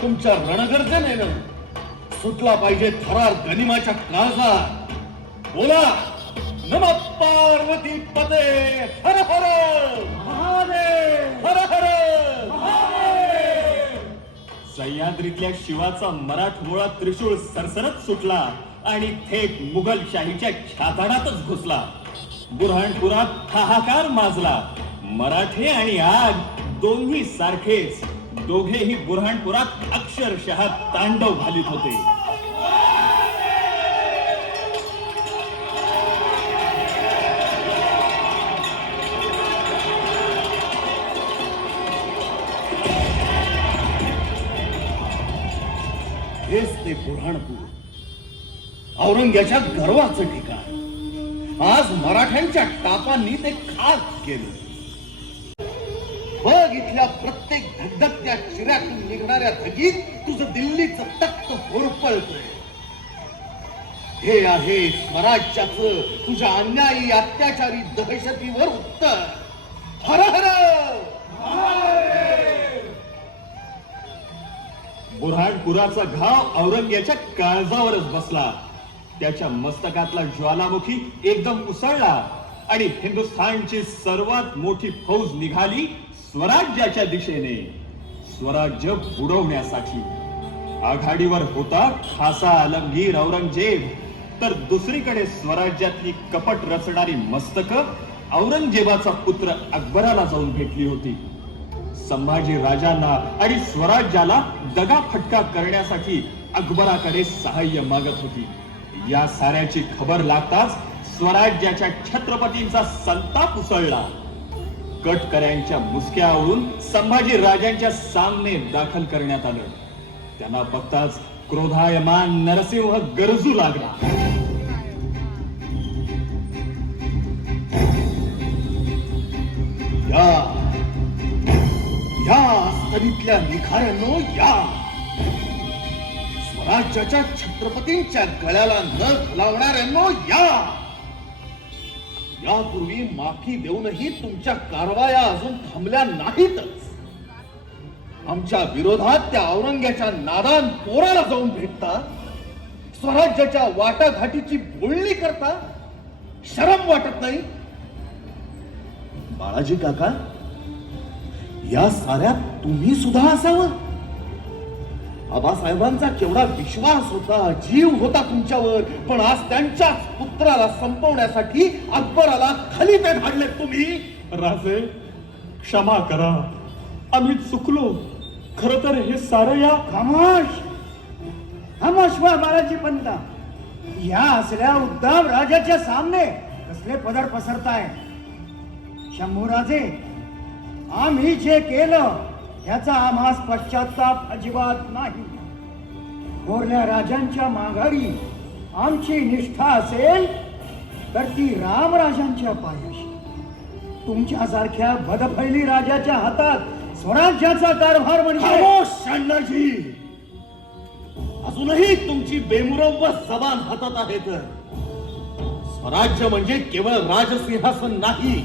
तुमच्या रणगर्जनेनं सुटला पाहिजे थरार गनिमाच्या काळजा बोला नम पार्वती पते हर हर महादेव हर हर सह्याद्रीतल्या शिवाचा मराठमोळा त्रिशूळ सरसरत सुटला आणि थेट मुघलशाहीच्या छाताडातच घुसला. बुरहाणपुरात हाहाकार माजला. मराठे आणि आग दोन्ही सारखेच दोघेही बुरहाणपुरात अक्षरशः तांडव घालीत होते. हेच ते बुऱ्हाणपूर. औरंग्याच्या गर्वाचं ठिकाण. आज मराठ्यांच्या टापांनी ते खास केलं. बघ इथल्या प्रत्येक धगधगत्या चिऱ्यातून निघणाऱ्या धगीत तुझं दिल्लीचं तख्त होरपळतोय. हे आहे स्वराज्याच तुझ्या अन्यायी अत्याचारी दहशतीवर उत्तर. हर हर! बुऱ्हाणपुराचा घाव औरंग्याच्या काळजावरच बसला. त्याच्या मस्तकातला ज्वालामुखी एकदम उसळला आणि हिंदुस्थानची सर्वात मोठी फौज निघाली स्वराज्याच्या दिशेने स्वराज्य बुडवण्यासाठी आघाडीवर होता खासा आलमगीर औरंगजेब. तर दुसरीकडे स्वराज्यातली कपट रचणारी मस्तक औरंगजेबाचा पुत्र अकबराला जाऊन भेटली होती. संभाजी राजांना आणि स्वराज्याला दगा फटका करण्यासाठी अकबराकडे सहाय्य मागत होती. या साऱ्याची खबर लागताच स्वराज्याच्या छत्रपतींचा संताप उसळला. कटकऱ्यांच्या मुसक्यावरून संभाजी राजांच्या सामने दाखल करण्यात आलं. त्यांना बघताच क्रोधायमान नरसिंह गरजू लागला. या. या स्तरीतल्या निखाऱ्यानो या. स्वराज्याच्या छत्रपतींच्या गळ्याला न लावणाऱ्यांनो या. यापूर्वी माफी देऊनही तुमच्या कारवाया अजून थांबल्या नाहीतच. आमच्या विरोधात त्या औरंग्याच्या नादान पोराला जाऊन भेटता स्वराज्याच्या वाटाघाटीची बोलणी करता शरम वाटत नाही. बाळाजी काका या साऱ्यात तुम्ही सुद्धा असावं? आबासाहेबांचा केवढा विश्वास होता जीव होता तुमच्यावर पण आज त्यांच्याच पुत्राला संपवण्यासाठी अकबराला खाली ते धाडले तुम्ही. राजे क्षमा करा. आम्ही चुकलो. खर तर हे सारं या खामोश. खामोश व्हा बाळाजी पंता. या असल्या उद्धव राजाच्या सामने कसले पदर पसरताय. शंभूराजे आम्ही जे केलं ह्याचा आम्हास पश्चाताप अजिबात नाही. थोरल्या राजांच्या माघारी आमची निष्ठा असेल तर ती रामराजांच्या पायाशी. तुमच्यासारख्या भदफैली राजाच्या हातात स्वराज्याचा कारभार म्हणजे अजूनही तुमची बेमरौब सबान हातात आहे तर स्वराज्य म्हणजे केवळ राजसिंहासन नाही.